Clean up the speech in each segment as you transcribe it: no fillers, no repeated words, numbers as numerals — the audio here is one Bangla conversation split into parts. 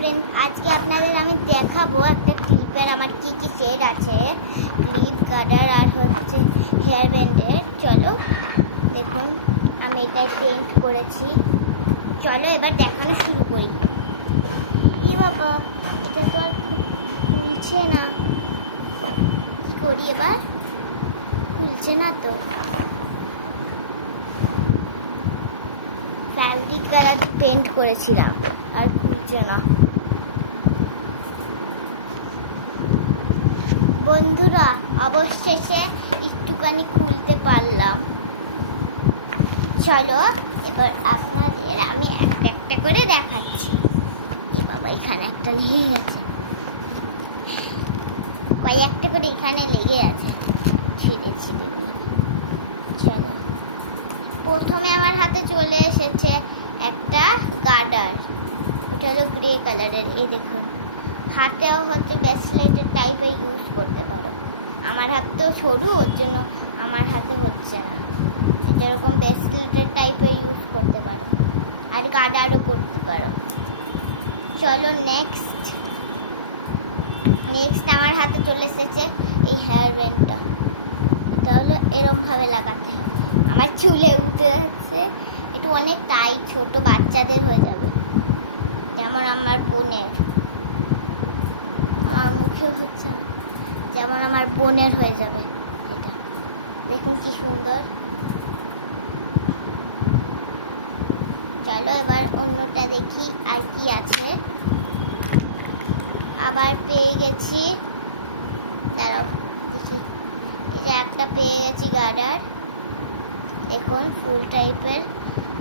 ফ্রেন্ড, আজকে আপনাদের আমি দেখাবো একটা ক্লিপের আমার কি কি সেট আছে, ক্লিপ, গার্ডার আর হচ্ছে হেয়ার ব্যান্ডের। চলো দেখুন, আমি এটাই পেন্ট করেছি। চলো এবার দেখানো শুরু করি। কি বাবা, এটা তো আর খুলছে না, কি করি এবার? খুলছে না তো। ফ্যাব্রিক কালার পেন্ট করেছিলাম আর খুলছে না। বন্ধুরা, অবশেষে একটুখানি খুলতে পারলাম। চলো এবার আপনাদের আমি একটা একটা করে দেখাচ্ছি। এ বাবা, এখানে একটা লেগে গেছে, কয়েকটা করে এখানে লেগে আছে, ছিঁড়ে ছিঁড়ে। চলো, প্রথমে আমার হাতে চলে এসেছে একটা গার্ডার। এটা হলো গ্রে কালারের। এই দেখুন, হাতেও হচ্ছে ব্রেসলেটের টাইপের ইউজ করতে পারো। আমার হাত তো সরু, ওর জন্য আমার হাতে হচ্ছে না। যেরকম ব্রেসলেটের টাইপের ইউজ করতে পারো, আর গার্ডারও করতে পারো। চলো নেক্সট আমার হাতে চলে এসেছে এই হেয়ার ব্যান্ডটা। এটা হলো এরকমভাবে লাগাতে হবে। আমার চুলে উঠে যাচ্ছে, একটু অনেক টাইট, ছোট বাচ্চাদের হয়ে যাবে, যেমন আমার বোনের। আমার মুখে হচ্ছে না, যেমন আমার বোনের হয়ে যাবে। এটা দেখুন কি সুন্দর। চলো এবার অন্যটা দেখি আর কি আছে। আবার পেয়ে গেছি, দাঁড়াও দেখি, এই যে একটা পেয়ে গেছি গার্ডার। দেখুন ফুল টাইপের।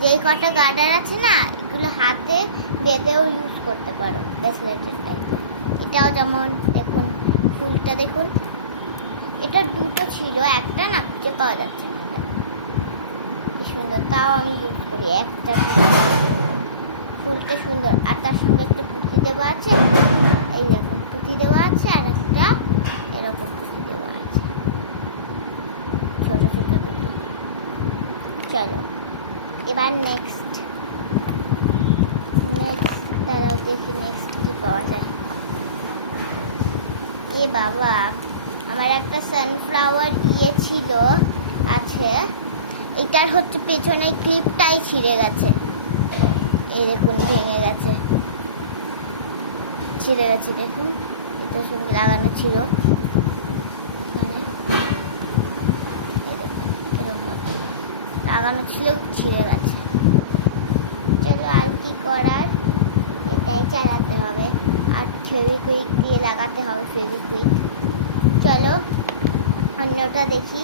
যেই কটা গার্ডার আছে না, এগুলো হাতে বেঁধেও ইউজ করতে পারো, ব্রেসলেটের টাইপের। এটাও যেমন দেখুন, ফুলটা দেখুন। এটা দুটো ছিল, একটা না খুঁজে পাওয়া যাচ্ছে না। এটা সুন্দর, তাও আমি ইউজ করি একটা। ফুলটা সুন্দর, আর তার সঙ্গে একটা পুঁতি দেওয়া আছে। এই দেখুন, পুঁতি দেওয়া আছে, আর একটা এরকম পুঁতি দেওয়া আছে, ছোট ছোট পুঁতি। চলো এবার নেক্সট দাঁড়াও দেখি নেক্সট কি পাওয়া যায়। এ বাবা, আমার একটা সানফ্লাওয়ার ছিল, আছে। এটার হচ্ছে পেছনের ক্লিপটাই ছিঁড়ে গেছে। এই দেখুন, ভেঙে গেছে, ছিঁড়ে গেছে। দেখুন, এটার সঙ্গে লাগানো ছিল। লাগানো ছিল, ছিঁড়ে গেছে। চলো আর কি করার, এটাই চালাতে হবে। আর ফেভিকুইক দিয়ে লাগাতে হবে, ফেভিকুইক। চলো অন্যটা দেখি,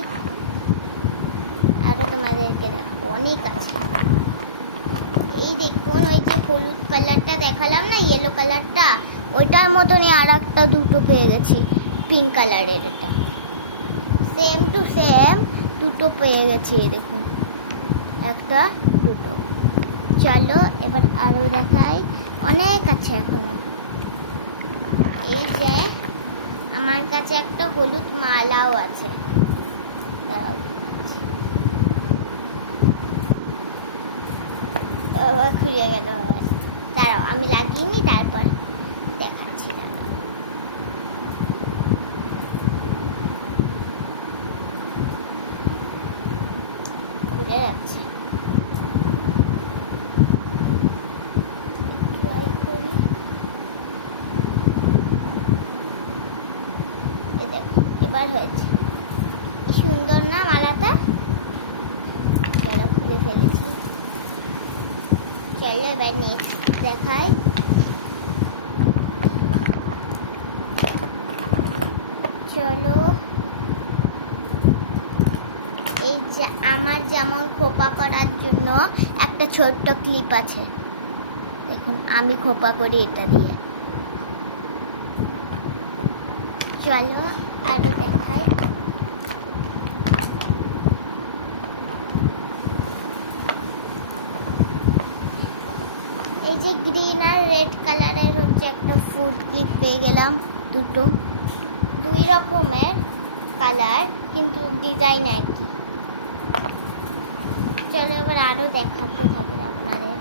আরো তোমাদেরকে অনেক আছে। এই দেখুন, ওই যে হলুদ কালারটা দেখালাম না, ইয়েলো কালারটা, ওইটার মতনই আর একটা দুটো পেয়ে গেছি, পিঙ্ক কালারের। এটা সেম টু সেম দুটো পেয়ে গেছি। দেখুন, একটা দুটো। চলো এবার আরো দেখাই, অনেক আছে এখন। এই যে আমার কাছে একটা হলুদ মালাও আছে। খুলে গেল, দাঁড়াও আমি লাগিয়ে নি, তারপর দেখাচ্ছি। খুলে যাচ্ছে। এবার হয়েছে, কি সুন্দর না মালাটা? খুলে ফেলেছি। চলো এবার নেক্সট দেখাই। চলো, এই যে আমার যেমন খোপা করার জন্য একটা ছোট্ট ক্লিপ আছে। দেখুন, আমি খোপা করি এটা দিয়ে। চলো আর দেখাই। এই যে গ্রিন আর রেড কালারের হচ্ছে একটা ফুড ক্লিপ পেয়ে গেলাম, দুই রকমের কালার, কিন্তু ডিজাইন একই। চলো এবার আরো দেখাতে থাকি আপনাদের।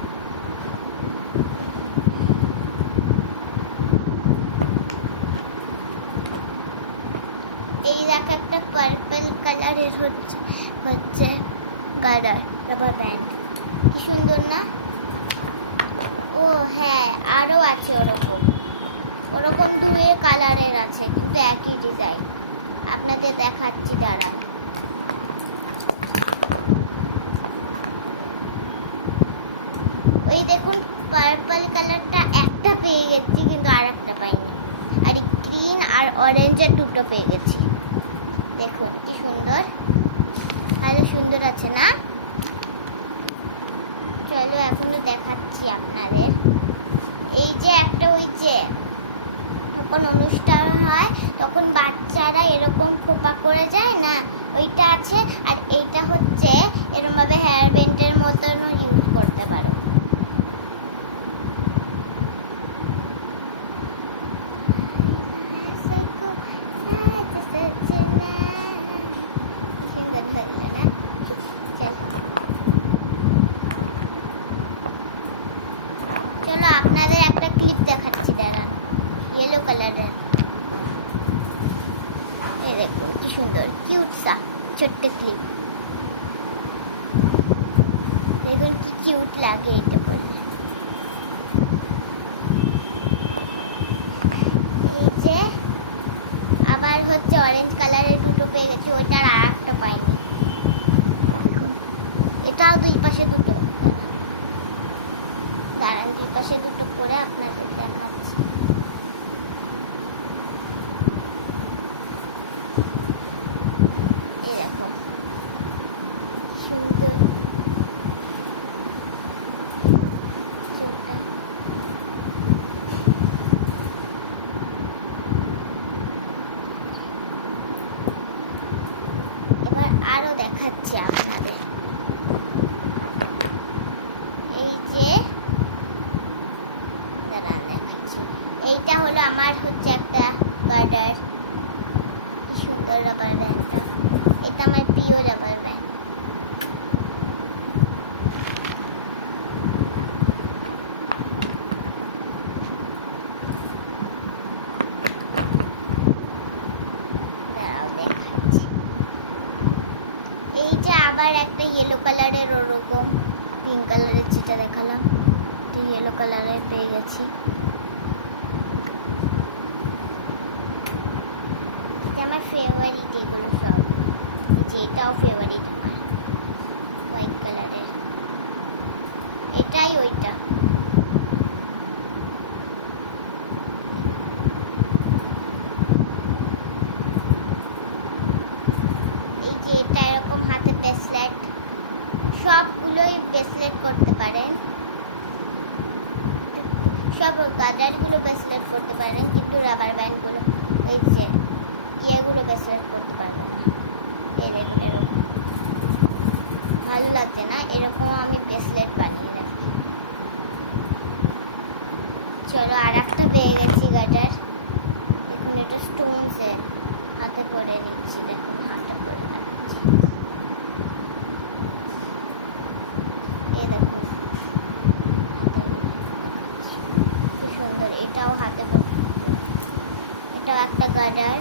আছে ওরকম ওরকম দুই কালারের আছে কিন্তু একই ডিজাইন। আপনাদের দেখাচ্ছি দাঁড়ান। ওই দেখুন পার্পল কালারটা একটা পেয়ে গেছি কিন্তু আর একটা পাইনি। আর গ্রিন আর অরেঞ্জের দুটো পেয়ে গেছি। দেখুন কি সুন্দর, আরো সুন্দর আছে না? চলো এখনো দেখাচ্ছি আপনাদের। এই যে একটা ওই যে যখন অনুষ্ঠান হয় তখন বাচ্চারা এরকম খোপা করে যায় না, ওইটা আছে। আর এইটা হচ্ছে এরকম ভাবে হেয়ার ব্যান্ডের মতন ইউজ করতে পারো। চলো আপনাদের একটা ক্লিপ দেখাচ্ছি দাঁড়ান, ইয়েলো কালারের। এই দেখো কি সুন্দর কিউট সা ছোট্ট ক্লিপ। দেখুন কি কিউট লাগে এটা পরলে। এই যে আবার হচ্ছে অরেঞ্জ কালারের দুটো পেয়ে গেছি, ওইটার আর একটা পাইনি। এটাও দুই পাশে দুটো, দাঁড়ান দুই পাশে দুটো করে আপনাদের দেখাচ্ছি। এরকম সুন্দর এবার আরো দেখাচ্ছি আপনাদের। এই যে দাঁড়ান দেখাচ্ছি। এইটা হলো আমার হচ্ছে একটা গার্ডার, কি সুন্দর রাবার ব্যান্ডটা। এটা আমার প্রিয় রাবার ব্যান্ড। দাঁড়াও দেখাচ্ছি। এই যে আবার একটা ইয়েলো কালারের ওরকম পিঙ্ক কালারের যেটা দেখালাম, এটা ইয়েলো কালারের পেয়ে গেছি। এটা আমার ফেভারিট, এগুলো সব। এই যে এটাও ফেভারিট আমার, হোয়াইট কালারের। এটাই ওইটা। এই যে এটা এরকম হাতে ব্রেসলেট, সবগুলোই ব্রেসলেট করতে পারেন। সব গার্ডারগুলো ব্রেসলেট করতে পারেন কিন্তু রাবার ব্যান্ডগুলো এই যে ইয়েগুলো ব্রেসলেট করতে পারবেন না। এরকম ভালো লাগছে না, এরকম আমি ব্রেসলেট বানিয়ে রাখি। চলো আর একটা পেয়ে গেছি গার্ডার। দেখুন এটা স্টোনসের, হাতে করে নিচ্ছি। দেখুন হাতে করে রাখছি। এই দেখুন কি সুন্দর, এটাও হাতে করে। এটাও একটা গার্ডার।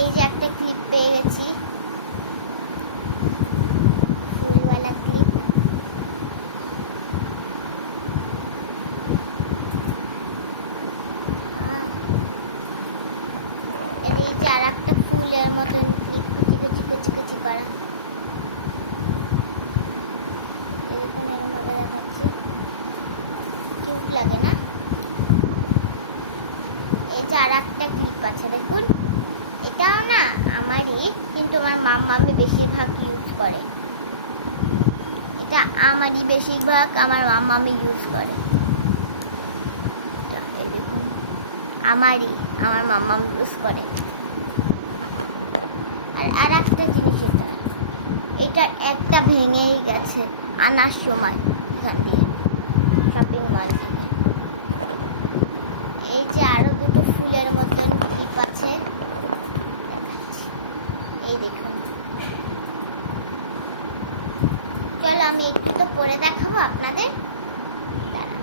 এই যে একটা ক্লিপ পেয়ে গেছি, ফুলওয়ালা ক্লিপ। এই যে আর একটা ফুলের মতন ক্লিপ কুচি কুচি কুচি কুচি করা। এরকম এরকম দেখাচ্ছি, কিউট লাগে না? এই যে আর একটা ক্লিপ আছে দেখুন, এটাও না আমারই কিন্তু আমার মাম্মামি বেশিরভাগ ইউজ করে। এটা আমারই বেশিরভাগ আমার মাম্মামি ইউজ করে। এই দেখুন আমারই, আমার মাম্মামি ইউজ করে। আর আর একটা জিনিস, এটা একটা ভেঙেই গেছে আনার সময় এখান দিয়ে শপিং মল থেকে। এই যে আরো দুটো ফুলের মতন ক্লিপ আছে, দেখাচ্ছি। এই দেখুন, চলো আমি একটু তো পরে দেখাবো আপনাদের। দাঁড়ান,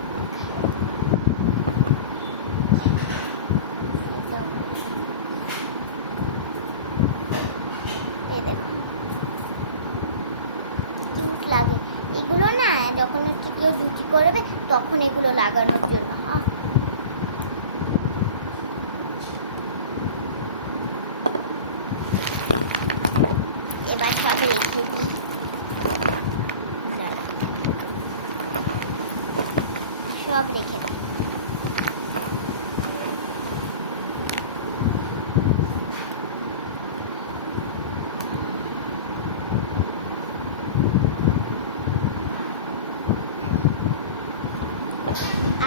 এই দেখুন কিউট লাগে। এগুলো না লাগানোর জন্য। এবার সব রেখে দিই। সব রেখে দিই।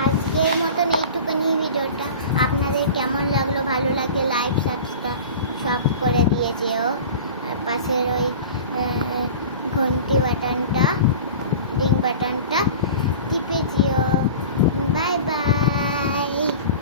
আজকের মতন এইটুকুনি ভিডিওটা। আপনাদের কেমন লাগলো? ভালো লাগলে লাইক সাবস্ক্রাইব সব করে দিয়ে যেও।